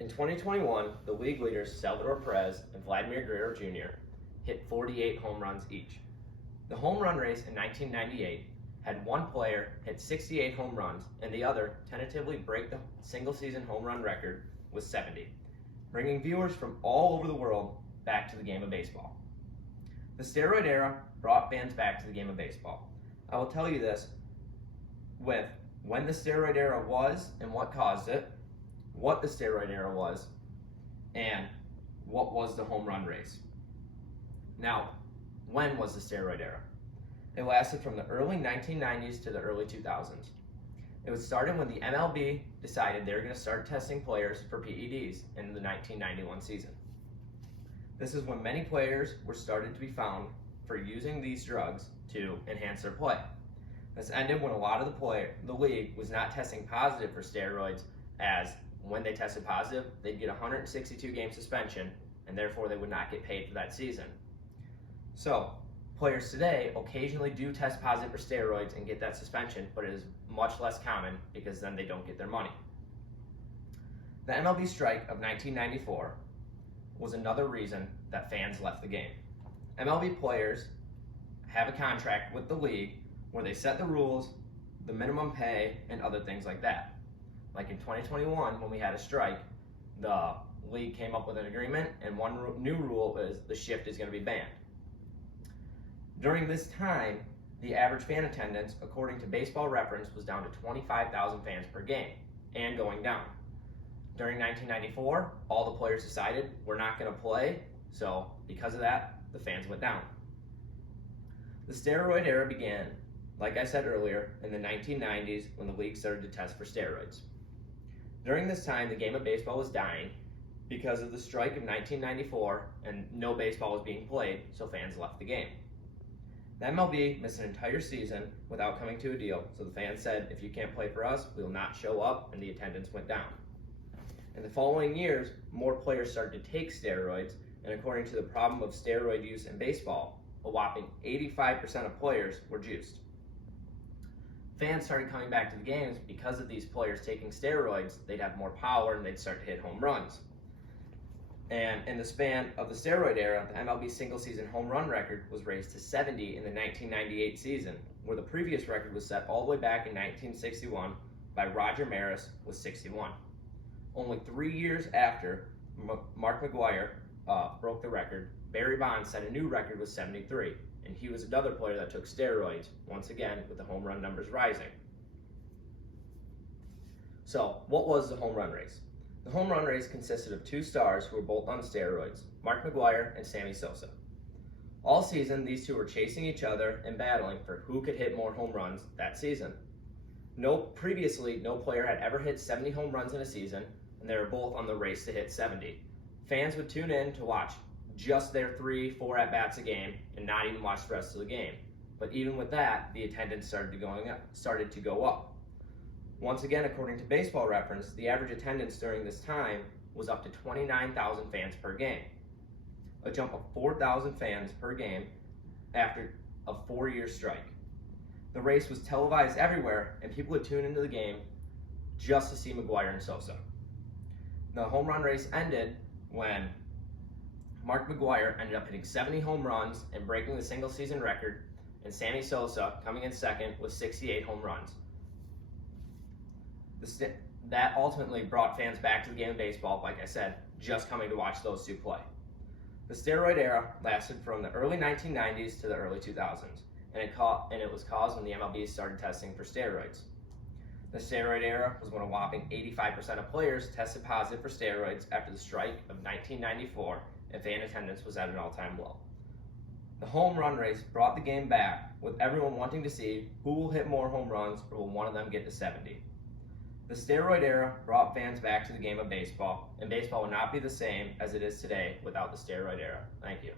In 2021, the league leaders Salvador Perez and Vladimir Guerrero Jr. hit 48 home runs each. The home run race in 1998 had one player hit 68 home runs and the other tentatively break the single-season home run record with 70, bringing viewers from all over the world back to the game of baseball. The steroid era brought fans back to the game of baseball. I will tell you this with when the steroid era was and what caused it, what the steroid era was, and what was the home run race. Now, when was the steroid era? It lasted from the early 1990s to the early 2000s. It was started when the MLB decided they were going to start testing players for PEDs in the 1991 season. This is when many players were started to be found for using these drugs to enhance their play. This ended when a lot of the league was not testing positive for steroids, as when they tested positive, they'd get a 162-game suspension, and therefore they would not get paid for that season. So, players today occasionally do test positive for steroids and get that suspension, but it is much less common because then they don't get their money. The MLB strike of 1994 was another reason that fans left the game. MLB players have a contract with the league where they set the rules, the minimum pay, and other things like that. Like in 2021, when we had a strike, the league came up with an agreement, and one new rule is the shift is going to be banned. During this time, the average fan attendance, according to Baseball Reference, was down to 25,000 fans per game, and going down. During 1994, all the players decided we're not going to play, so because of that, the fans went down. The steroid era began, like I said earlier, in the 1990s when the league started to test for steroids. During this time, the game of baseball was dying because of the strike of 1994, and no baseball was being played, so fans left the game. The MLB missed an entire season without coming to a deal, so the fans said, if you can't play for us, we will not show up, and the attendance went down. In the following years, more players started to take steroids, and according to the problem of steroid use in baseball, a whopping 85% of players were juiced. Fans started coming back to the games because of these players taking steroids. They'd have more power and they'd start to hit home runs. And in the span of the steroid era, the MLB single-season home run record was raised to 70 in the 1998 season, where the previous record was set all the way back in 1961 by Roger Maris with 61. Only 3 years after Mark McGwire broke the record, Barry Bonds set a new record with 73, and he was another player that took steroids, once again with the home run numbers rising. So, what was the home run race? The home run race consisted of two stars who were both on steroids, Mark McGwire and Sammy Sosa. All season, these two were chasing each other and battling for who could hit more home runs that season. Previously, no player had ever hit 70 home runs in a season, and they were both on the race to hit 70. Fans would tune in to watch just their 3-4 at-bats a game and not even watch the rest of the game. But even with that, the attendance started to go up. Once again, according to Baseball Reference, the average attendance during this time was up to 29,000 fans per game, a jump of 4,000 fans per game after a 4-year strike. The race was televised everywhere, and people would tune into the game just to see McGwire and Sosa. The home run race ended when Mark McGwire ended up hitting 70 home runs and breaking the single-season record, and Sammy Sosa coming in second with 68 home runs. That ultimately brought fans back to the game of baseball, like I said, just coming to watch those two play. The steroid era lasted from the early 1990s to the early 2000s, and it was caused when the MLB started testing for steroids. The steroid era was when a whopping 85% of players tested positive for steroids after the strike of 1994, and fan attendance was at an all-time low. The home run race brought the game back, with everyone wanting to see who will hit more home runs or will one of them get to 70. The steroid era brought fans back to the game of baseball, and baseball would not be the same as it is today without the steroid era. Thank you.